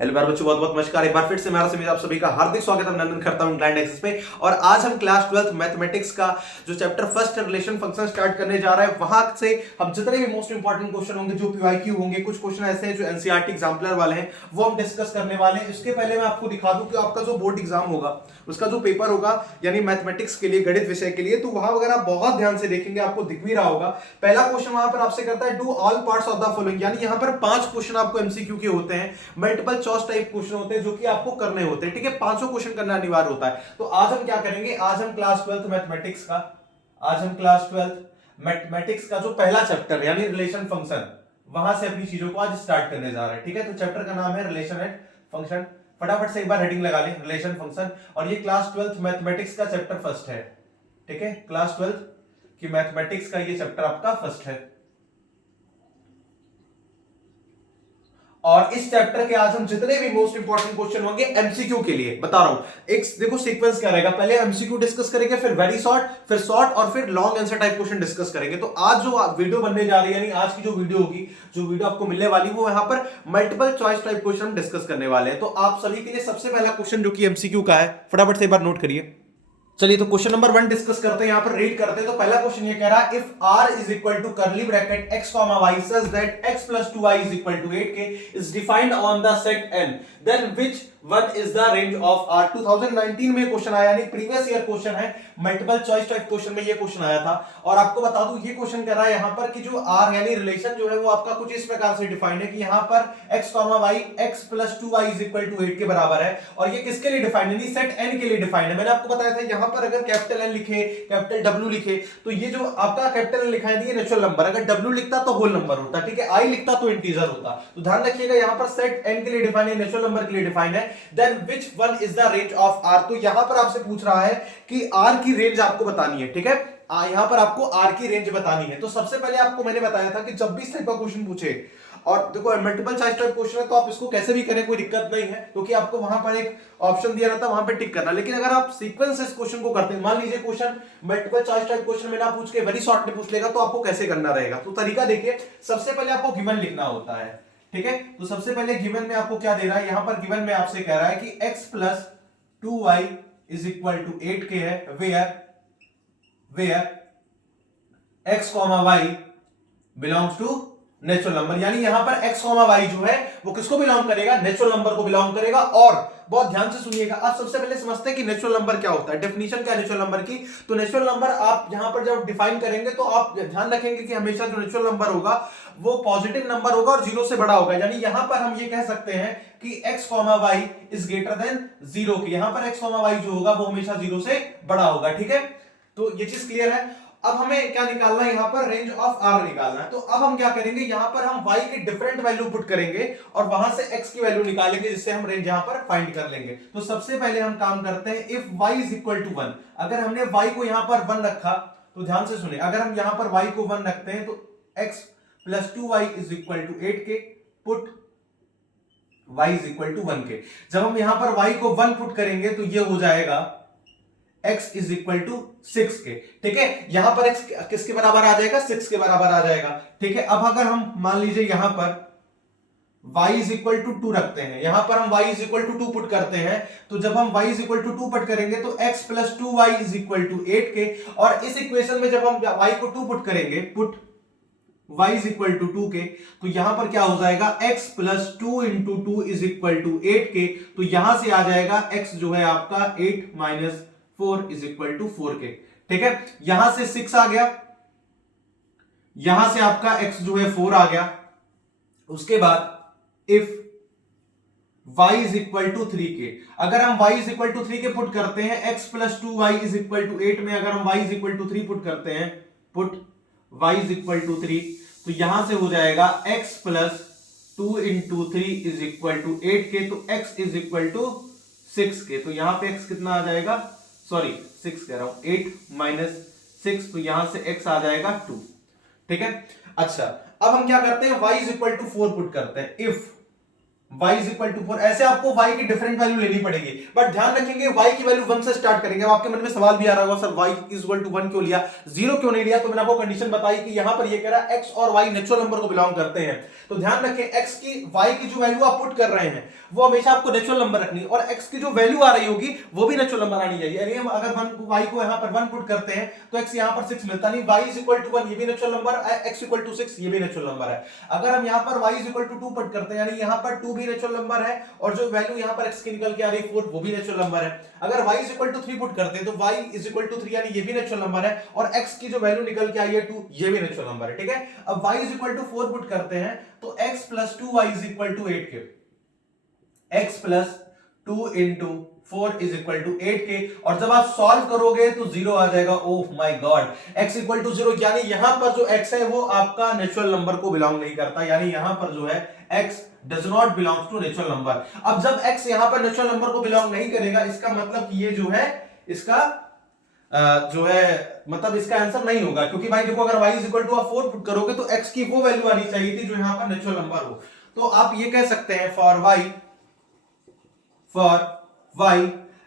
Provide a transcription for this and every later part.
Hello बार बच्चों, बहुत बहुत नमस्कार। एक बार फिर से मेरा सभी आप सभी का हार्दिक स्वागत अभिनंदन करता हूं इंक्लाइंड एक्सेस पे। और आज हम क्लास 12th मैथमेटिक्स का जो chapter first relation function start करने जा रहे हैं, वहां से हम जितने भी मोस्ट इंपॉर्टेंट क्वेश्चन होंगे, जो पीवाईक्यू होंगे, कुछ क्वेश्चन ऐसे हैं जो एनसीईआरटी एग्जाम्पलर वाले हैं, वो हम डिस्कस करने वाले हैं। इसके पहले मैं आपको दिखा दूं कि आपका जो बोर्ड एग्जाम होगा, उसका जो पेपर होगा यानी मैथमेटिक्स के लिए, गणित विषय के लिए, तो वहां अगर आप बहुत ध्यान से देखेंगे आपको दिख भी रहा होगा। पहला क्वेश्चन वहां पर आपसे करता है do all parts of the following, यानी यहां पर 5 क्वेश्चन आपको एमसीक्यू के होते हैं, मल्टीपल चॉइस टाइप क्वेश्चन होते हैं जो कि आपको करने होते हैं। ठीक है, पांचों क्वेश्चन करना अनिवार्य होता है। तो आज हम क्या करेंगे, आज हम क्लास 12th मैथमेटिक्स का, आज हम क्लास 12th मैथमेटिक्स का जो पहला चैप्टर यानी रिलेशन फंक्शन, वहां से अपनी चीजों को आज स्टार्ट करने जा रहे हैं। ठीक है, तो चैप्टर का नाम है रिलेशन एंड फंक्शन। फटाफट से एक बार हेडिंग लगा लें, रिलेशन फंक्शन। और ये क्लास 12th मैथमेटिक्स का चैप्टर फर्स्ट है। ठीक है, क्लास 12th की मैथमेटिक्स का ये चैप्टर आपका फर्स्ट है। और इस चैप्टर के आज हम जितने भी मोस्ट इंपॉर्टेंट क्वेश्चन होंगे एमसीक्यू के लिए बता रहा हूं। एक देखो सीक्वेंस क्या रहेगा, पहले एमसीक्यू डिस्कस करेंगे, फिर वेरी शॉर्ट, फिर शॉर्ट, और फिर long answer type question discuss करेंगे। तो आज जो वीडियो बनने जा रही है, यानी आज की जो वीडियो होगी, जो वीडियो आपको मिलने वाली, वो यहां पर multiple choice type question discuss करने वाले हैं। तो आप सभी के लिए सबसे पहला क्वेश्चन जो कि एमसीक्यू का है, फटाफट से एक बार नोट करिए। चलिए, तो क्वेश्चन नंबर 1 डिस्कस करते हैं, यहां पर रीड करते हैं। तो पहला क्वेश्चन ये कह रहा है, if r is equal to curly bracket x comma y such that x plus 2y is equal to 8k is defined on the set n, then which one is the range of r। 2019 में question आया, यानी previous year question है, multiple choice type question में ये question आया था। और आपको बता दूं, ये क्वेश्चन कह रहा है यहां पर कि जो r यानी रिलेशन जो है वो आपका कुछ इस प्रकार से डिफाइंड है कि यहां पर x comma y x plus 2y is equal to 8 के बराबर है। और ये किसके लिए डिफाइंड है, सेट n के लिए डिफाइंड है। मैंने आपको बताया था यहां पर अगर कैपिटल N लिखे, कैपिटल W लिखे, तो ये जो आपका कैपिटल N लिखा है ये नेचुरल नंबर, अगर W लिखता तो होल नंबर होता, ठीक है, I लिखता तो इंटीजर होता। तो ध्यान रखिएगा, यहां पर सेट n के लिए डिफाइन है, नेचुरल नंबर के लिए डिफाइन है। Then which one is the range of r। तो यहां पर आपसे पूछ रहा है कि r की रेंज आपको बतानी है। ठीक है, यहां पर आपको r की रेंज बतानी है। तो सबसे पहले आपको मैंने बताया था कि जब भी इस टाइप का क्वेश्चन पूछे, और देखो मल्टीपल चॉइस टाइप क्वेश्चन है तो आप इसको कैसे भी करें, कोई दिक्कत नहीं है, क्योंकि आपको वहां पर एक ऑप्शन दिया रहता है, वहां पे टिक करना। लेकिन अगर आप सीक्वेंस इस क्वेश्चन को करते हैं, मान लीजिए question multiple choice type question में ना पूछ के वेरी शॉर्ट में पूछ लेगा, तो आपको कैसे करना रहेगा। तो तरीका देखिए, सबसे पहले आपको गिवन लिखना होता है। ठीक है, तो सबसे पहले गिवन में आपको क्या दे रहा है, यहां पर गिवन में आपसे कह रहा है कि x plus 2y is equal to 8k है, where x comma y belongs to natural number. यानी यहां पर x कॉमा y जो है वो किसको बिलोंग करेगा, नेचुरल नंबर को बिलोंग करेगा। और बहुत ध्यान से सुनिएगा, आप सबसे पहले समझते हैं कि नेचुरल नंबर क्या होता है, डेफिनेशन क्या है नेचुरल नंबर की। तो नेचुरल नंबर आप यहां पर जब डिफाइन करेंगे तो आप ध्यान रखेंगे कि हमेशा जो नेचुरल नंबर होगा वो पॉजिटिव नंबर होगा और जीरो से बड़ा होगा। यानी यहां पर हम ये कह सकते हैं कि x comma y is greater than zero की, यहां पर x कॉमा y जो होगा वो हमेशा जीरो से बड़ा होगा। ठीक है, तो ये चीज क्लियर है। अब हमें क्या निकालना है, यहां पर रेंज ऑफ r निकालना है। तो अब हम क्या करेंगे, यहां पर हम y की डिफरेंट वैल्यू पुट करेंगे और वहां से x की वैल्यू निकालेंगे, जिससे हम रेंज यहां पर फाइंड कर लेंगे। तो सबसे पहले हम काम करते हैं, if y is equal to 1, अगर हमने y को यहां पर 1 रखा, तो ध्यान से सुनिए, अगर हम यहां पर y को 1 रखते हैं तो x plus 2y is equal to 8k, put y is equal to 1k। जब हम यहां पर y को 1 पुट करेंगे तो ये हो जाएगा x is equal to 6k। ठीक है, यहां पर x किसके बराबर आ जाएगा, 6 के बराबर आ जाएगा। ठीक है, अब अगर हम मान लीजिए यहां पर y इज इक्वल टू 2 रखते हैं, यहां पर हम y is equal to 2 put करते हैं, तो जब हम y is equal to 2 put करेंगे तो x plus 2y is equal to 8k। और इस इक्वेशन में जब हम y को 2 पुट करेंगे, put y is equal to 2k, तो यहां पर क्या हो जाएगा, x plus 2 into 2 is equal to 8k। तो यहां से आ जाएगा x जो है आपका 8 minus 4 is equal to 4k। ठीक है, यहां से 6 आ गया, यहां से आपका x जो है 4 आ गया। उसके बाद if y is equal to 3k, अगर हम y is equal to 3k put करते हैं, x plus 2y is equal to 8 में अगर हम y is equal to 3 put करते हैं, put y is equal to 3, तो यहां से हो जाएगा x plus 2 into 3 is equal to 8k, तो x is equal to 6k। तो यहां पे x कितना आ जाएगा, सॉरी 6 कह रहा हूं, 8 माइनस 6, तो यहां से x आ जाएगा 2। ठीक है, अच्छा अब हम क्या करते हैं, y is equal to 4 put करते हैं। If y is equal to 4, ऐसे आपको y की डिफरेंट वैल्यू लेनी पड़ेगी, बट ध्यान रखेंगे y की वैल्यू 1 से स्टार्ट करेंगे। अब आपके मन में सवाल भी आ रहा होगा sir y is equal to 1 क्यों लिया, 0 क्यों नहीं लिया, तो मैंने आपको कंडीशन बताई कि यहां पर ये कह रहा है x और y नेचुरल नंबर को बिलोंग करते हैं, तो ध्यान रखें x की y की जो वैल्यू आप पुट कर रहे हैं वो हमेशा आपको नेचुरल नंबर रखनी है, और x की जो वैल्यू आ रही होगी वो भी नेचुरल नंबर आनी चाहिए। यानी हम अगर y को यहां पर 1 पुट करते हैं तो x यहां पर 6 मिलता, नहीं y इज इक्वल टू 1 ये भी नेचुरल नंबर है, x इक्वल टू 6 ये भी नेचुरल नंबर है। अगर हम यहां पर y is equal to 2 put करते हैं यानी यहां पर 2 भी नेचुरल नंबर है, और जो वैल्यू यहां पर x की निकल के आ रही है 4 वो भी नेचुरल नंबर है। अगर y is equal to 3 put करते हैं तो y इज इक्वल टू 3 यानी ये भी नेचुरल नंबर है, और x की जो वैल्यू निकल के आई है 2 ये भी नेचुरल नंबर है, ठीक है। अब y is equal to 4 put करते हैं तो x plus 2y is equal to 8 k, x plus 2 into 4 is equal to 8 k, और जब आप सॉल्व करोगे तो 0 आ जाएगा। Oh my god, x equal to 0, यानी यहां पर जो x है वो आपका नेचुरल नंबर को बिलोंग नहीं करता, यानी यहां पर जो है x does not belong to natural number. अब जब x यहां पर नेचुरल नंबर को बिलोंग नहीं करेगा इसका मतलब कि ये जो है इसका जो है मतलब इसका आंसर नहीं होगा, क्योंकि भाई देखो अगर y इज इक्वल टू आप 4 पुट करोगे तो x की वो वैल्यू आनी चाहिए थी जो यहां पर नेचुरल नंबर हो। तो आप ये कह सकते हैं फॉर y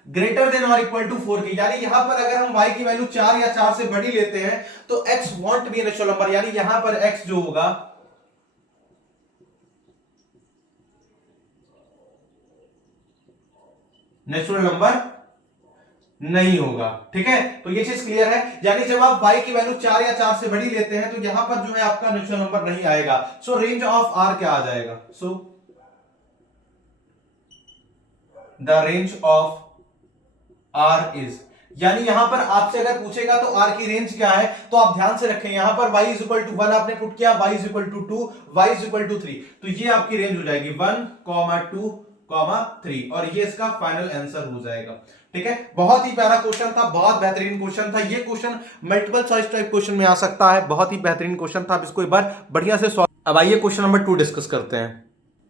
ग्रेटर देन और इक्वल टू 4 की, यानी यहां पर अगर हम y की वैल्यू 4 या 4 से बड़ी लेते हैं तो x won't be natural number, यानी यहां पर x जो होगा नेचुरल नंबर नहीं होगा, ठीक है। तो ये चीज क्लियर है, यानी जब आप y की वैल्यू 4 या 4 से बड़ी लेते हैं तो यहां पर जो है आपका नेचुरल नंबर नहीं आएगा। सो रेंज ऑफ r क्या आ जाएगा, so the range of r is, यानी यहां पर आपसे अगर पूछेगा तो r की रेंज क्या है तो आप ध्यान से रखें, यहां पर y इज इक्वल टू 1 आपने पुट किया, y is equal to 2, y is equal to 3, तो ये आपकी रेंज हो जाएगी 1, 2, 3, और ये इसका फाइनल आंसर हो जाएगा, ठीक है। बहुत ही प्यारा क्वेश्चन था, बहुत बेहतरीन क्वेश्चन था, ये question multiple choice type question में आ सकता है, बहुत ही बेहतरीन क्वेश्चन था, आप इसको एक बार बढ़िया से सॉल्व। अब आइए क्वेश्चन नंबर 2 डिस्कस करते हैं।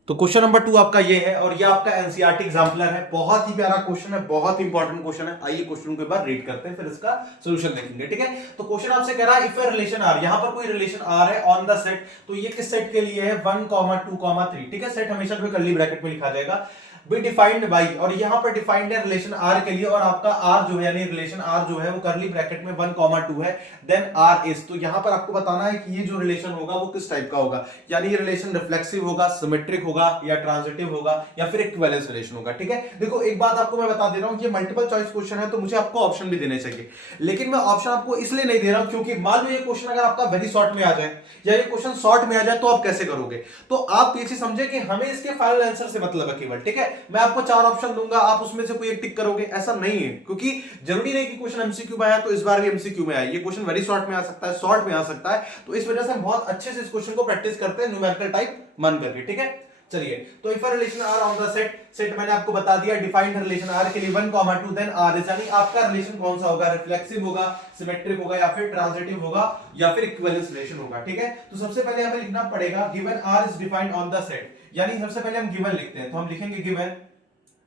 तो क्वेश्चन नंबर 2 आपका ये है, और ये आपका एनसीईआरटी एग्जाम्पलर है, बहुत ही प्यारा क्वेश्चन है, बहुत ही इंपॉर्टेंट क्वेश्चन है। आइए क्वेश्चन को एक बार रीड करते हैं फिर इसका सॉल्यूशन देखेंगे, ठीक है। तो क्वेश्चन आपसे कह रहा है इफ ए रिलेशन आर, यहां पर कोई रिलेशन आर है ऑन द सेट, तो ये किस सेट के लिए है 1, 2, 3, ठीक है। सेट हमेशा जो कर्ली ब्रैकेट में लिखा जाएगा, बी डिफाइंड बाई, और यहां पर डिफाइंड है रिलेशन आर के लिए, और आपका आर जो है यानी रिलेशन आर जो है वो कर्ली ब्रैकेट में 1, 2 है, देन आर इज, तो यहां पर आपको बताना है कि ये जो रिलेशन होगा वो किस टाइप का होगा, यानी ये रिलेशन रिफ्लेक्सिव होगा, सिमेट्रिक होगा, या ट्रांजिटिव होगा, या फिर इक्विवेलेंस रिलेशन होगा, ठीक है। देखो एक बात आपको मैं बता दे रहा हूं, ये मल्टीपल चॉइस क्वेश्चन है तो मुझे आपको ऑप्शन भी देने चाहिए, लेकिन मैं ऑप्शन आपको इसलिए नहीं दे रहा हूं क्योंकि मान लो ये क्वेश्चन अगर आपका वेरी शॉर्ट में आ जाए, या ये क्वेश्चन शॉर्ट में आ जाए तो आप कैसे करोगे, तो आप ये चीज समझे कि हमें इसके फाइनल आंसर से मतलब है केवल, ठीक है। मैं आपको 4 ऑप्शन दूंगा, आप उसमें से कोई एक टिक करोगे, ऐसा नहीं है, क्योंकि जरूरी नहीं कि क्वेश्चन एमसीक्यू में आया तो इस बार भी एमसीक्यू में आए, ये क्वेश्चन वेरी शॉर्ट में आ सकता है, शॉर्ट में आ सकता है, तो इस वजह से हम बहुत अच्छे से इस क्वेश्चन को प्रैक्टिस करते हैं न्यूमेरिकल टाइप मन करके, ठीक है। चलिए, तो if a relation R on the set, set मैंने आपको बता दिया, डिफाइंड रिलेशन आर के लिए 1, 2 देन आर इज, यानी आपका रिलेशन कौन सा होगा, रिफ्लेक्सिव होगा, सिमेट्रिक होगा, या फिर ट्रांजिटिव होगा, या फिर इक्विवेलेंस रिलेशन होगा, ठीक है। तो सबसे पहले हमें लिखना पड़ेगा given R is defined on the set, यानी सबसे पहले हम गिवन लिखते हैं, तो हम लिखेंगे गिवन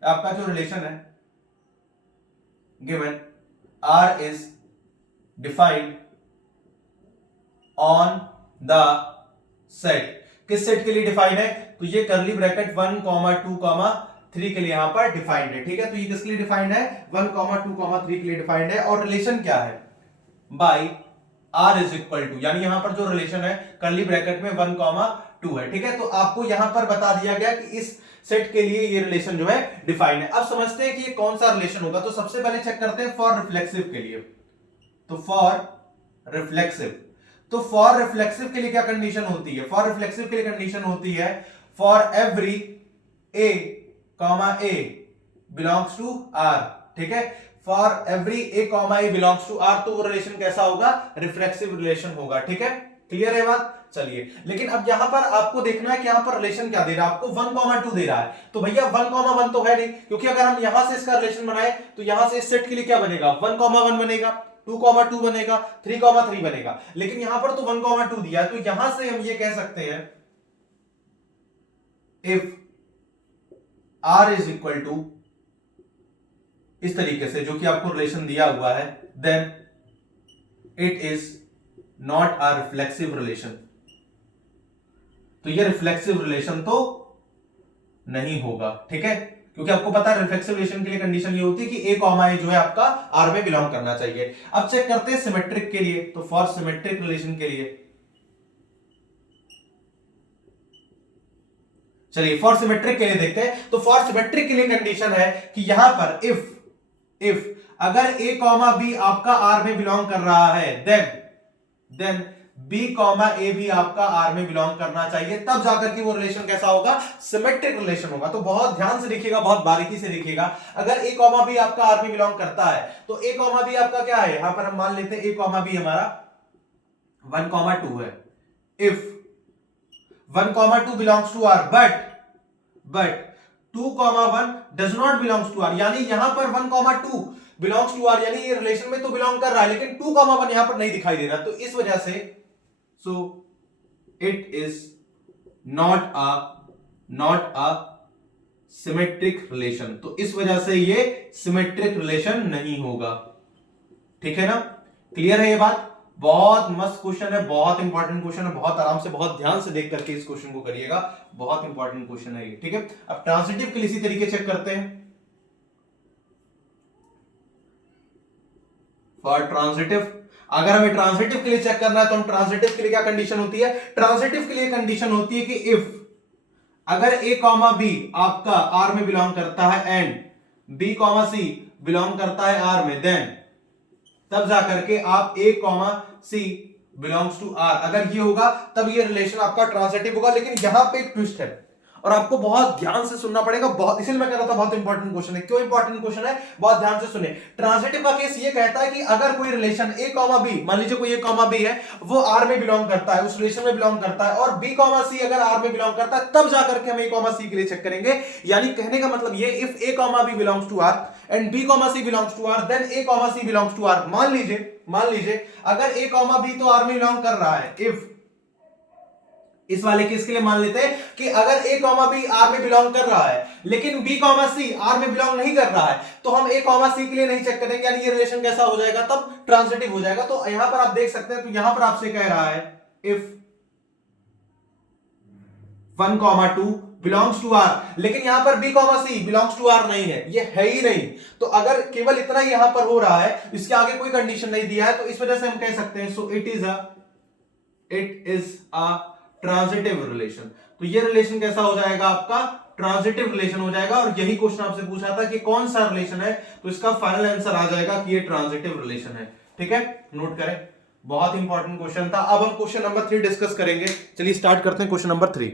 आपका जो रिलेशन है, given R is defined on the set, किस सेट के लिए डिफाइंड है, तो ये कर्ली ब्रैकेट 1, 2, 3 के लिए यहां पर डिफाइंड है, ठीक है। तो ये किसके लिए डिफाइंड है 1, 2, 3 के लिए डिफाइंड है, और रिलेशन क्या है by R is equal to, यानी यहां पर जो रिलेशन है कर्ली ब्रैकेट में 1, 2 है, ठीक है। तो आपको यहां पर बता दिया गया कि इस सेट के लिए ये रिलेशन जो है डिफाइंड है। अब समझते हैं कि ये कौन सा रिलेशन होगा, तो सबसे पहले चेक करते हैं फॉर रिफ्लेक्सिव के लिए, तो फॉर रिफ्लेक्सिव, तो फॉर रिफ्लेक्सिव के लिए क्या कंडीशन होती है, फॉर रिफ्लेक्सिव के लिए कंडीशन होती है for every a belongs to R, ठीक है। For every a belongs to R, तो वो रिलेशन कैसा होगा, रिफ्लेक्सिव रिलेशन होगा, ठीक है। क्लियर है बात, चलिए। लेकिन अब यहां पर आपको देखना है कि यहां पर रिलेशन क्या दे रहा है आपको, 1, 2 दे रहा है, तो भैया 1, 1 तो है नहीं, क्योंकि अगर हम यहां से इसका रिलेशन बनाए तो यहां से इस सेट के लिए क्या बनेगा 1, 1 बनेगा, 2, 2 बनेगा, 3, 3 बनेगा, लेकिन यहां पर तो 1, 2 दिया है, तो यहां से हम ये कह सकते हैं if R is equal to इस तरीके से जो कि आपको रिलेशन दिया हुआ है, then it is not a reflexive relation, तो ये रिफ्लेक्सिव रिलेशन तो नहीं होगा, ठीक है, क्योंकि आपको पता है रिफ्लेक्सिव रिलेशन के लिए कंडीशन ये होती है कि ए कॉमा ए जो है आपका आर में बिलोंग करना चाहिए। अब चेक करते हैं सिमेट्रिक के लिए, तो फॉर सिमेट्रिक रिलेशन के लिए चलिए फॉर सिमेट्रिक के लिए देखते हैं। तो फॉर सिमेट्रिक के लिए कंडीशन है कि यहां पर इफ अगर ए कॉमा बी आपका आर में बिलोंग कर रहा है, देन बी कॉमा ए भी आपका आर में बिलोंग करना चाहिए, तब जाकर के वो रिलेशन कैसा होगा, सिमेट्रिक रिलेशन होगा। तो बहुत ध्यान से देखिएगा, बहुत बारीकी से देखिएगा। अगर ए कॉमा बी आपका आर में बिलोंग करता है तो ए कॉमा बी आपका क्या है, यहां पर हम मान लेते हैं ए कॉमा बी हमारा 1,2 है। If 1,2 belongs to R but 2,1 does not belongs to R, यानी यहां पर 1,2 बिलोंग्स टू आर, यानी ये रिलेशन में तो बिलोंग कर रहा है, लेकिन 2,1 यहां पर नहीं दिखाई दे रहा। तो इस वजह से सो it is not a symmetric relation. तो इस वजह से ये सिमेट्रिक रिलेशन नहीं होगा, ठीक है ना, क्लियर है ये बात। बहुत मस्त क्वेश्चन है, बहुत इंपॉर्टेंट क्वेश्चन है, बहुत आराम से बहुत ध्यान से देख करके इस क्वेश्चन को करिएगा, बहुत इंपॉर्टेंट क्वेश्चन है ये, ठीक है। अब ट्रांजिटिव के लिए इसी तरीके चेक करते हैं। फॉर ट्रांजिटिव, अगर हमें ट्रांजिटिव के लिए चेक करना है तो हम ट्रांजिटिव के लिए क्या कंडीशन होती है, ट्रांजिटिव के लिए कंडीशन होती है कि इफ अगर ए कॉमा बी आपका आर में बिलोंग करता है and B comma C belong करता है आर में, देन तब जाकर के आप A comma C belongs to R, अगर ये होगा तब ये रिलेशन आपका ट्रांजिटिव होगा। लेकिन यहां पे एक ट्विस्ट है और आपको बहुत ध्यान से सुनना पड़ेगा, बहुत, इसलिए मैं कह रहा था बहुत इंपॉर्टेंट क्वेश्चन है। क्यों इंपॉर्टेंट क्वेश्चन है, बहुत ध्यान से सुने। ट्रांजिटिव का केस ये कहता है कि अगर कोई रिलेशन ए कॉमा बी, मान लीजिए कोई ए कॉमा बी है, वो आर में बिलोंग करता है, उस रिलेशन में बिलोंग करता है, और बी कॉमा सी अगर आर में बिलोंग करता है, तब जाकर के हम ए कॉमा सी के लिए चेक करेंगे। यानी कहने का मतलब ये, if a comma B belongs to R and B comma C belongs to R, then a comma C belongs to R. मान लीजिए अगर ए कॉमा बी तो आर में बिलोंग कर रहा है, इफ इस वाले केस के लिए मान लेते हैं कि अगर ए कॉमा बी आर में बिलोंग कर रहा है लेकिन बी कॉमा सी आर में बिलोंग नहीं कर रहा है, तो हम ए कॉमा सी के लिए नहीं चेक करेंगे, यानी ये रिलेशन कैसा हो जाएगा, तब ट्रांजिटिव हो जाएगा। तो यहां पर आप देख सकते हैं, तो यहां पर आपसे कह रहा है इफ 1,2 बिलोंग्स टू आर, लेकिन यहां पर b comma C belongs to R नहीं है, ये है ही नहीं। तो अगर केवल इतना ही यहां पर हो रहा है, इसके आगे कोई कंडीशन नहीं दिया है, तो इस वजह से हम कह सकते हैं सो it is a transitive relation. तो ये रिलेशन कैसा हो जाएगा, आपका ट्रांजिटिव रिलेशन हो जाएगा। और यही क्वेश्चन आपसे पूछा था कि कौन सा रिलेशन है, तो इसका फाइनल आंसर आ जाएगा कि ये ट्रांजिटिव रिलेशन है, ठीक है, नोट करें, बहुत इंपॉर्टेंट क्वेश्चन था। अब हम क्वेश्चन नंबर 3 डिस्कस करेंगे। चलिए स्टार्ट करते हैं क्वेश्चन नंबर 3।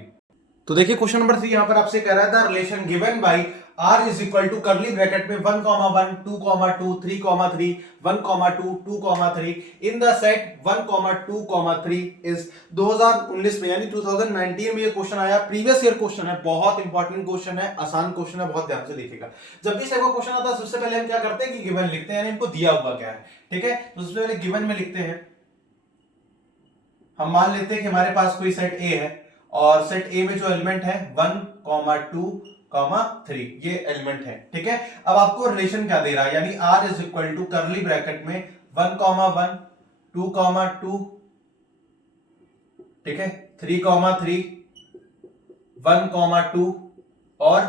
तो देखिए क्वेश्चन नंबर 3 यहां पर आपसे कह रहा था relation given by r is equal to curly bracket में 1,1 2,2 3,3 1,2 2,3 इन द सेट 1,2,3 इज 2019 में, यानी 2019 में ये क्वेश्चन आया, प्रीवियस ईयर क्वेश्चन है, बहुत इंपॉर्टेंट क्वेश्चन है, आसान क्वेश्चन है, बहुत ध्यान से देखिएगा। जब भी इस टाइप का क्वेश्चन आता है सबसे पहले हम क्या करते हैं कि गिवन लिखते हैं, यानी इनको दिया हुआ क्या है, ठीक है। तो सबसे पहले गिवन में लिखते हैं, हम मान लेते हैं कि हमारे पास कोई सेट ए है और सेट ए में जो एलिमेंट है 1,2,3 ये एलिमेंट है, ठीक है। अब आपको रिलेशन क्या दे रहा है, यानी r is equal to curly bracket में 1,1 2,2, ठीक है, 3,3 1,2 और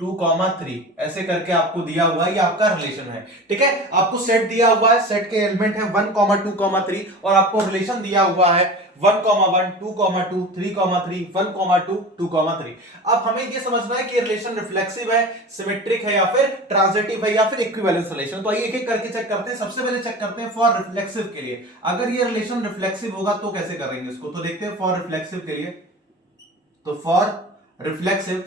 2,3 ऐसे करके आपको दिया हुआ है, ये आपका रिलेशन है, ठीक है। आपको सेट दिया हुआ है, सेट के एलिमेंट है 1,2,3 और आपको रिलेशन दिया हुआ है 1,1 2,2 3,3 1,2 2,3। अब हमें ये समझना है कि रिलेशन रिफ्लेक्सिव है, सिमेट्रिक है, या फिर ट्रांजिटिव है, या फिर इक्विवेलेंस रिलेशन। तो आइए एक एक करके चेक करते हैं। सबसे पहले चेक करते हैं फॉर रिफ्लेक्सिव के लिए, अगर ये रिलेशन रिफ्लेक्सिव होगा तो कैसे करेंगे इसको। तो देखते हैं फॉर रिफ्लेक्सिव के लिए, तो फॉर रिफ्लेक्सिव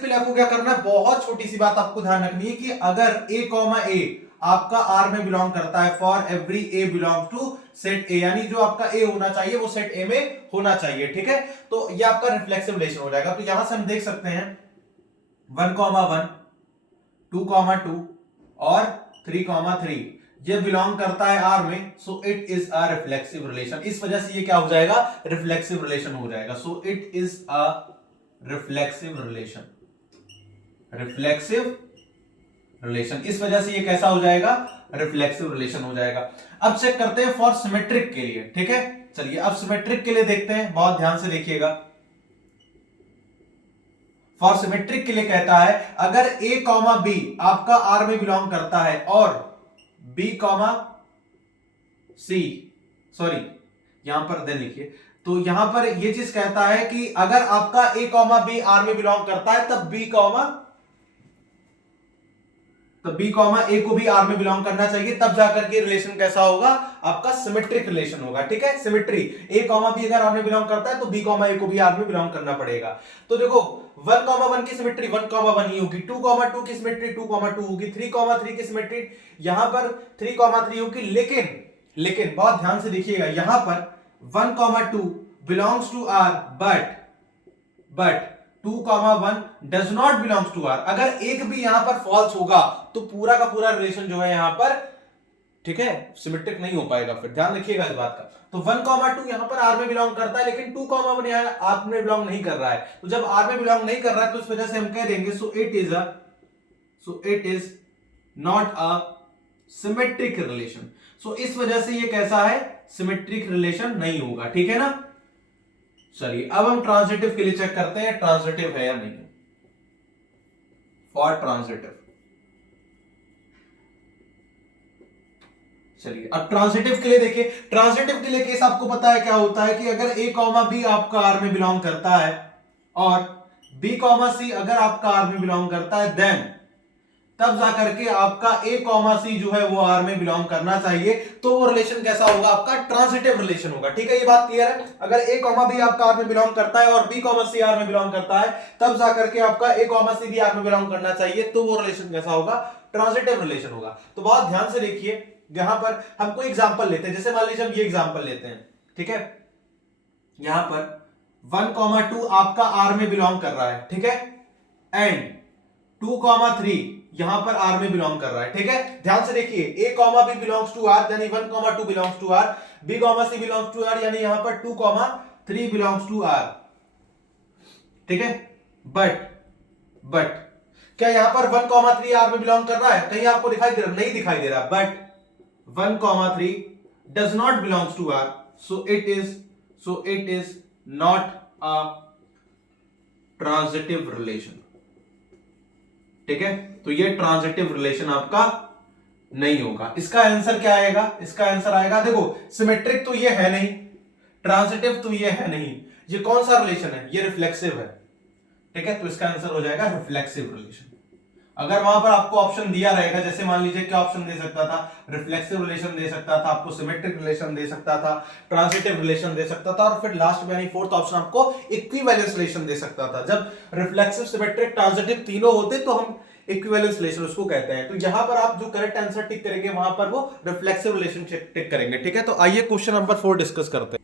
के लिए आपको क्या करना है, बहुत छोटी सी बात आपको ध्यान रखनी है कि अगर a कॉमा ए आपका R में बिलोंग करता है, for every a belong to set A, यानी जो आपका A होना चाहिए वो सेट A में होना चाहिए, ठीक है। तो ये आपका रिफ्लेक्सिव रिलेशन हो जाएगा। तो यहां से हम देख सकते हैं 1,1 2,2 और 3,3 ये बिलोंग करता है R में, सो it is a reflexive relation. इस वजह से ये क्या हो जाएगा, रिफ्लेक्सिव रिलेशन हो जाएगा। सो it is a reflexive relation, इस वजह से ये कैसा हो जाएगा, रिफ्लेक्सिव रिलेशन हो जाएगा। अब चेक करते हैं फॉर सिमेट्रिक के लिए, ठीक है। चलिए अब सिमेट्रिक के लिए देखते हैं, बहुत ध्यान से देखिएगा। फॉर सिमेट्रिक के लिए कहता है अगर ए कॉमा बी आपका आर में बिलोंग करता है और बी कॉमा सी, सॉरी यहां पर देन लिखिए, तो यहां पर ये चीज कहता है कि अगर आपका ए कॉमा बी आर में बिलोंग करता है तब बी कॉमा ए को भी आर में बिलोंग करना चाहिए, तब जाकर के रिलेशन कैसा होगा, आपका सिमेट्रिक रिलेशन होगा। ठीक है, सिमेट्री, ए कॉमा बी अगर आर में बिलोंग करता है तो बी कॉमा ए को भी आर में बिलोंग करना पड़ेगा। तो देखो 1,1 की सिमेट्री 1,1 ही होगी, 2,2 की सिमेट्री 2,2 होगी, 3,3 की सिमेट्री यहां पर 3,3 होगी, लेकिन बहुत ध्यान से देखिएगा, यहां पर 1,2 belongs to R but 2,1 does not belongs to R. अगर एक भी यहां पर फॉल्स होगा तो पूरा का पूरा रिलेशन जो है यहां पर, ठीक है, सिमेट्रिक नहीं हो पाएगा। फिर ध्यान रखिएगा इस बात का। तो 1,2 यहां पर आर में बिलोंग करता है, लेकिन 2,1 यहां आर में बिलोंग नहीं कर रहा है। तो जब आर में बिलोंग नहीं कर रहा है तो इस वजह से हम कह देंगे so it is not a symmetric relation. So इस वजह से ये कैसा है, सिमेट्रिक रिलेशन नहीं होगा। ठीक है ना। चलिए अब हम ट्रांजिटिव के लिए चेक करते हैं ट्रांजिटिव है या नहीं। फॉर ट्रांजिटिव, चलिए अब ट्रांजिटिव के लिए देखिए। ट्रांजिटिव के लिए केस आपको पता है क्या होता है कि अगर ए कॉमा बी आपका आर में बिलोंग करता है और बी कॉमा सी अगर आपका आर में बिलोंग करता है, देन तब जाकर के आपका ए कॉमा सी जो है वो आर में बिलोंग करना चाहिए। तो वो रिलेशन कैसा होगा, आपका ट्रांजिटिव रिलेशन होगा। ठीक है, ये बात क्लियर है। अगर ए कॉमा बी आपका आर में बिलोंग करता है और बी कॉमा सी आर में बिलोंग करता है, तब जाकर के आपका ए कॉमा सी भी आर में बिलोंग करना चाहिए। तो वो रिलेशन कैसा होगा, ट्रांजिटिव रिलेशन होगा। तो बहुत ध्यान से देखिए, यहां पर हम कोई एग्जांपल लेते हैं। जैसे मान लीजिए हम ये एग्जांपल लेते हैं, ठीक है, यहां पर 1,2 आपका आर में बिलोंग कर रहा है, ठीक है, एंड 2,3 यहां पर आर में बिलोंग कर रहा है। ठीक है, ध्यान से देखिए, A comma B belongs to R, यानी 1,2 belongs to R, B comma C belongs to R, यानी यहां पर 2,3 बिलोंग्स टू आर। ठीक है, बट क्या यहां पर 1,3 आर में बिलोंग कर रहा है, कहीं आपको दिखाई दे रहा, नहीं दिखाई दे रहा। But 1,3 does not belongs to R, so it is not a transitive relation. ठीक है, तो ये ट्रांजिटिव रिलेशन आपका नहीं होगा। इसका आंसर क्या आएगा, इसका आंसर आएगा, देखो सिमेट्रिक तो ये है नहीं, ट्रांजिटिव तो ये है नहीं, ये कौन सा रिलेशन है, ये रिफ्लेक्सिव है। ठीक है, तो इसका आंसर हो जाएगा रिफ्लेक्सिव रिलेशन। अगर वहां पर आपको ऑप्शन दिया रहेगा, जैसे मान लीजिए क्या ऑप्शन दे सकता था, रिफ्लेक्सिव रिलेशन दे सकता था, आपको सिमेट्रिक रिलेशन दे सकता था, ट्रांजिटिव रिलेशन दे सकता था, और फिर लास्ट में यानी फोर्थ ऑप्शन आपको इक्विवेलेंस रिलेशन दे सकता था। जब रिफ्लेक्सिव, सिमेट्रिक, ट्रांजिटिव तीनों होते तो हम इक्विवेलेंस रिलेशन उसको कहते हैं। तो यहां पर आप जो करेक्ट आंसर टिक करेंगे वहां पर वो रिफ्लेक्सिव रिलेशन टिक करेंगे। ठीक है, तो आइए क्वेश्चन नंबर 4 डिस्कस करते हैं।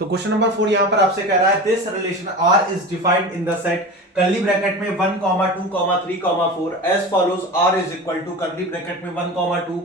तो क्वेश्चन नंबर 4 यहां पर आपसे कह रहा है, this relation R is defined in the set curly bracket में 1, 2, 3, 4 as follows. R is equal to curly bracket में 1, 2,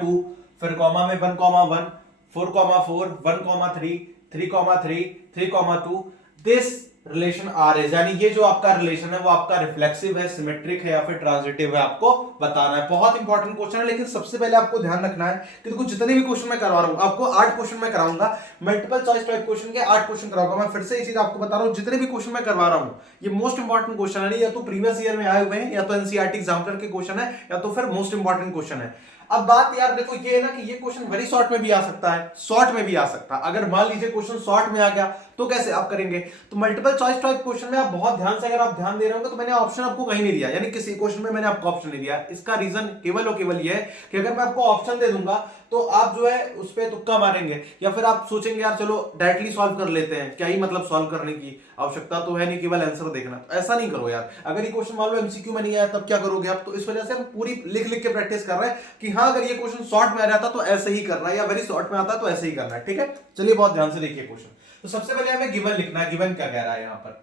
2, फिर कॉमा में 1, 1, 4, 4, 1, 3, 3, 2। दिस रिलेशन R इज, यानी ये जो आपका रिलेशन है वो आपका रिफ्लेक्सिव है, सिमेट्रिक है या फिर ट्रांजिटिव है, आपको बताना है। बहुत इंपॉर्टेंट क्वेश्चन है, लेकिन सबसे पहले आपको ध्यान रखना है कि देखो जितने भी क्वेश्चन मैं करवा रहा हूं, आपको 8 क्वेश्चन मैं कराऊंगा, मल्टीपल चॉइस टाइप क्वेश्चन के 8 क्वेश्चन कराऊंगा। मैं फिर से ये चीज आपको बता रहा हूं, जितने भी क्वेश्चन मैं करवा रहा हूं ये मोस्ट इंपॉर्टेंट क्वेश्चन है, या तो प्रीवियस ईयर में आए हुए हैं, या तो एनसीईआरटी एग्जामिनर के क्वेश्चन है, या तो फिर मोस्ट इंपॉर्टेंट क्वेश्चन है। अब बात यार देखो ये है ना कि ये क्वेश्चन वेरी शॉर्ट में भी आ सकता है, शॉर्ट में भी आ सकता है। अगर मान लीजिए क्वेश्चन शॉर्ट में आ गया तो कैसे आप करेंगे, तो मल्टीपल चॉइस टाइप क्वेश्चन में आप बहुत ध्यान से अगर आप ध्यान दे रहे होंगे तो मैंने ऑप्शन आपको कहीं नहीं दिया, यानी किसी क्वेश्चन में मैंने आपको ऑप्शन नहीं दिया। इसका रीजन केवल और केवल ये है कि अगर मैं आपको ऑप्शन दे दूंगा तो आप जो है उस पर तुक्का मारेंगे, या फिर आप सोचेंगे यार चलो डायरेक्टली सॉल्व कर लेते हैं, क्या ही मतलब सॉल्व करने की, आवश्यकता तो है नहीं, केवल आंसर देखना। तो ऐसा नहीं करो यार, अगर ये क्वेश्चन मान लो एमसीक्यू में नहीं आया तब क्या करोगे आप। तो इस वजह से हम पूरी लिख लिख के प्रैक्टिस कर रहे हैं कि हाँ अगर ये क्वेश्चन शॉर्ट में आ जाता तो ऐसे ही करना है, या वेरी शॉर्ट में आता तो ऐसे ही करना है। ठीक है, चलिए बहुत ध्यान से देखिए क्वेश्चन। तो सबसे पहले हमें गिवन लिखना है, गिवन क्या कह रहा है यहां पर।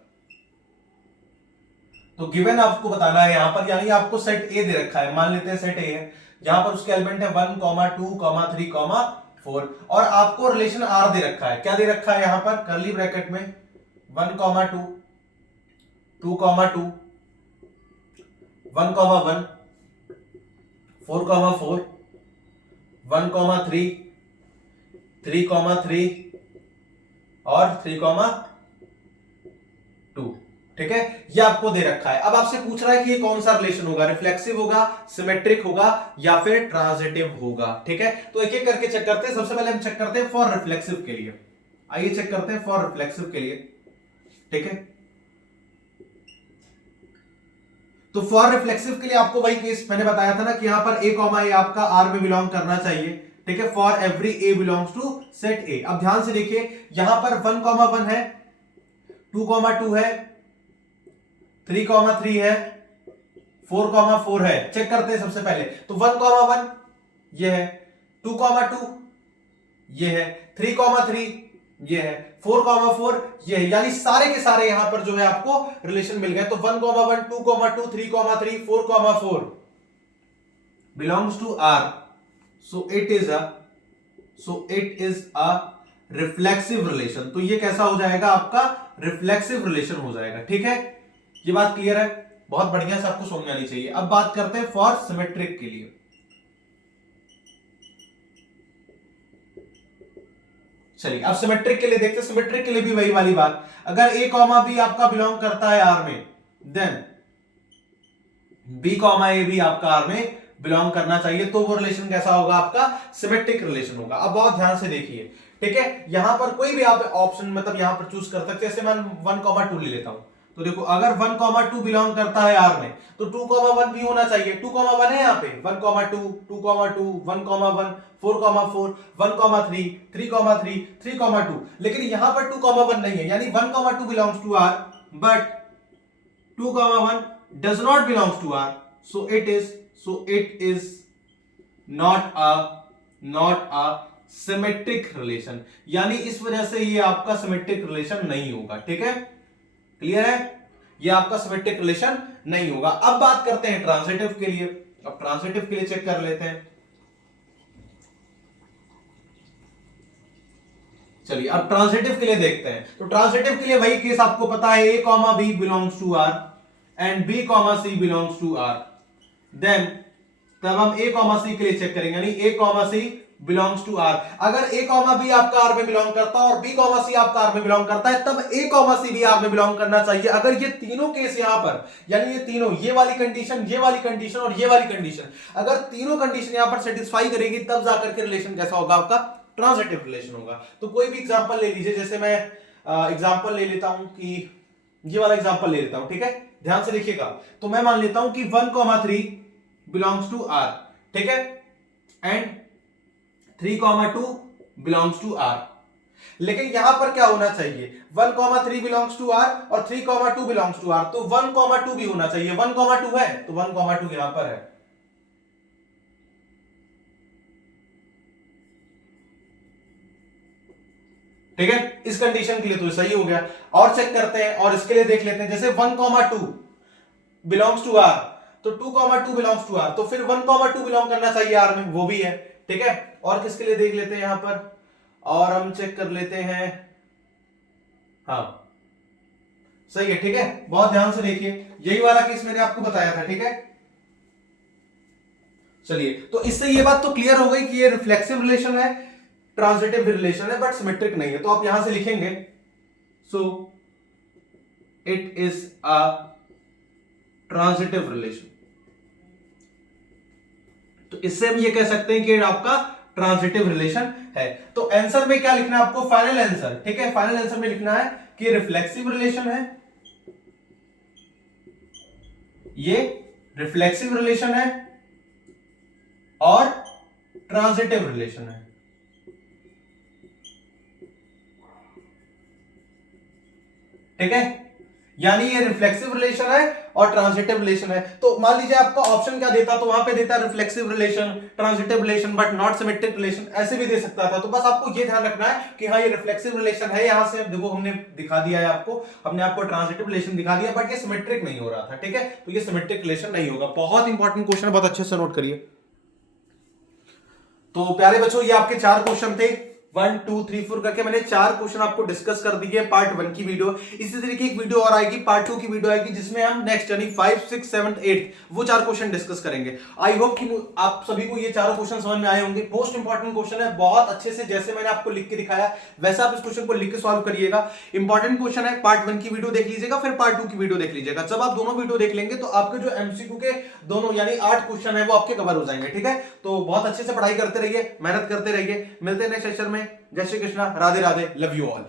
तो गिवन आपको बताना है यहां पर, यानी आपको सेट ए दे रखा है, मान लेते हैं सेट ए है, जहां पर उसके एलिमेंट है 1, 2, 3, 4, और आपको रिलेशन आर दे रखा है। क्या दे रखा है यहां पर, कर्ली ब्रैकेट में 1, 2, 2, 2, 1, 1, 4, 4, 1, 3, 3, 3 और 3, 2। ठीक है, ये आपको दे रखा है। अब आपसे पूछ रहा है कि ये कौन सा रिलेशन होगा, रिफ्लेक्सिव होगा, सिमेट्रिक होगा या फिर ट्रांजिटिव होगा। ठीक है, तो एक एक करके चेक करते हैं। सबसे पहले हम चेक करते हैं फॉर रिफ्लेक्सिव के लिए। आइए चेक करते हैं फॉर रिफ्लेक्सिव के लिए। ठीक है, तो फॉर रिफ्लेक्सिव के लिए आपको वही केस मैंने बताया था ना कि यहां पर ए कॉमा ए आपका आर में बिलोंग करना चाहिए। ठीक है, for every a belongs to set A. अब ध्यान से देखिए, यहां पर 1,1 है, 2,2 है, 3,3 है, 4,4 है। चेक करते हैं सबसे पहले। तो 1,1 ये है, 2,2 ये है, 3,3 ये है, 4,4 ये है, यानी सारे के सारे यहां पर जो है आपको रिलेशन मिल गए। तो 1,1, 2,2, 3,3, 4,4 belongs to R, so it is a reflexive relation. तो ये कैसा हो जाएगा आपका, रिफ्लेक्सिव रिलेशन हो जाएगा। ठीक है, ये बात क्लियर है, बहुत बढ़िया से आपको समझ आनी चाहिए। अब बात करते हैं फॉर सिमेट्रिक के लिए। चलिए अब सिमेट्रिक के लिए देखते हैं। सिमेट्रिक के लिए भी वही वाली बात, अगर ए कॉमा बी आपका बिलोंग करता है आर में, देन बी कॉमा ए भी आपका आर में बिलोंग करना चाहिए, तो वो रिलेशन कैसा होगा आपका, सिमेट्रिक रिलेशन होगा। अब बहुत ध्यान से देखिए, ठीक है, यहां पर कोई भी आप ऑप्शन मतलब यहां पर चूज कर सकते हैं। जैसे मैं 1,2 ले लेता हूं, तो देखो अगर 1,2 बिलोंग करता है आर में, तो 2,1 भी होना चाहिए। 2,1 है यहाँ पे, 1,2, 2,2, 1,1, 4,4, 1,3, 3,3, 3,2, लेकिन यहां पर 2,1 नहीं है, यानी 1,2 belongs to R but 2,1 does not belongs to R, so it is not a symmetric relation, यानी इस वजह से ये आपका सिमेट्रिक रिलेशन नहीं होगा। ठीक है, क्लियर है, ये आपका सिमेट्रिक रिलेशन नहीं होगा। अब बात करते हैं ट्रांजिटिव के लिए। अब ट्रांजिटिव के लिए चेक कर लेते हैं। चलिए अब ट्रांजिटिव के लिए देखते हैं। तो ट्रांजिटिव के लिए वही केस आपको पता है, A comma B belongs to R and B comma C belongs to R, then तब हम ए कॉमा सी के लिए चेक करेंगे, यानी A comma C belongs to R. अगर ए कॉमा बी आपका आर में बिलोंग करता है और बी कॉमा सी आपका आर में बिलोंग करता है, तब ए कॉमा सी भी आर में बिलोंग करना चाहिए। अगर ये तीनों केस यहां पर, यानी ये तीनों, ये वाली कंडीशन, ये वाली कंडीशन और ये वाली कंडीशन, अगर तीनों कंडीशन यहां पर सेटिस्फाई करेगी, तब जाकर के रिलेशन कैसा होगा आपका, ट्रांजिटिव रिलेशन होगा। तो कोई भी एग्जांपल ले लीजिए, जैसे मैं एग्जांपल ले लेता हूं कि ये वाला एग्जांपल ले लेता हूं। ठीक है, ध्यान से देखिएगा। तो मैं मान लेता हूं कि 1,3 बिलोंग्स टू आर, ठीक है, एंड 3,2 बिलोंग्स टू आर। लेकिन यहां पर क्या होना चाहिए, 1,3 बिलोंग्स टू आर और 3,2 बिलोंग्स टू आर, तो 1,2 भी होना चाहिए। 1,2 है तो 1,2 यहां पर है। ठीक है, इस कंडीशन के लिए तो सही हो गया। और चेक करते हैं, और इसके लिए देख लेते हैं। जैसे 1,2 बिलोंग्स टू आर, तो 2,2 बिलोंग्स टू आर, तो फिर 1,2 बिलोंग करना चाहिए आर में, वो भी है। ठीक है, और किसके लिए देख लेते हैं यहां पर, और हम चेक कर लेते हैं। हाँ सही है, ठीक है, बहुत ध्यान से देखिए, यही वाला केस मैंने आपको बताया था। ठीक है, चलिए तो इससे ये बात तो क्लियर हो गई कि ये रिफ्लेक्सिव रिलेशन है, ट्रांजिटिव रिलेशन है, बट सिमेट्रिक नहीं है। तो आप यहां से लिखेंगे, सो it is a transitive relation. तो इससे हम ये कह सकते हैं कि आपका ट्रांजिटिव रिलेशन है। तो आंसर में क्या लिखना है आपको, फाइनल आंसर। ठीक है, फाइनल आंसर में लिखना है कि रिफ्लेक्सिव रिलेशन है, ये रिफ्लेक्सिव रिलेशन है और ट्रांजिटिव रिलेशन है। ठीक है, यानी ये रिफ्लेक्सिव रिलेशन है और ट्रांजिटिव रिलेशन है। तो मान लीजिए आपका ऑप्शन क्या देता, तो वहां पे देता reflexive relation, transitive relation but not symmetric relation, ऐसे भी दे सकता था। तो बस आपको ये ध्यान रखना है कि हाँ ये रिफ्लेक्सिव रिलेशन है। यहां से देखो हमने दिखा दिया है आपको, हमने आपको ट्रांजिटिव रिलेशन दिखा दिया, बट ये सिमेट्रिक नहीं हो रहा था। ठीक है, तो ये सिमेट्रिक रिलेशन नहीं होगा। बहुत इंपॉर्टेंट क्वेश्चन है, बहुत अच्छे से नोट करिए। तो प्यारे बच्चों, ये आपके 4 क्वेश्चन थे। 1 2 3 4 करके मैंने 4 क्वेश्चन आपको डिस्कस कर दिए पार्ट 1 की वीडियो। इसी तरीके एक वीडियो और आएगी, पार्ट 2 की वीडियो आएगी, जिसमें हम नेक्स्ट यानी 5 6 7 8 वो 4 क्वेश्चन डिस्कस करेंगे। आई होप कि आप सभी को ये चारों क्वेश्चन समझ में आए होंगे। मोस्ट इंपॉर्टेंट क्वेश्चन है, बहुत अच्छे से जैसे मैंने आपको लिख के दिखाया वैसा आप इस क्वेश्चन को लिख के सॉल्व करिएगा। इंपॉर्टेंट क्वेश्चन है, पार्ट 1 की वीडियो देख लीजिएगा, फिर पार्ट 2 की वीडियो देख लीजिएगा। जब आप दोनों वीडियो देख लेंगे तो आपके जो एमसीक्यू के दोनों यानी 8 क्वेश्चन है वो आपके कवर हो जाएंगे। ठीक है, तो बहुत अच्छे से पढ़ाई करते रहिए, मेहनत करते रहिए। मिलते हैं नेक्स्ट सेशन में। जय Shri Krishna, Radhe Radhe, love you all.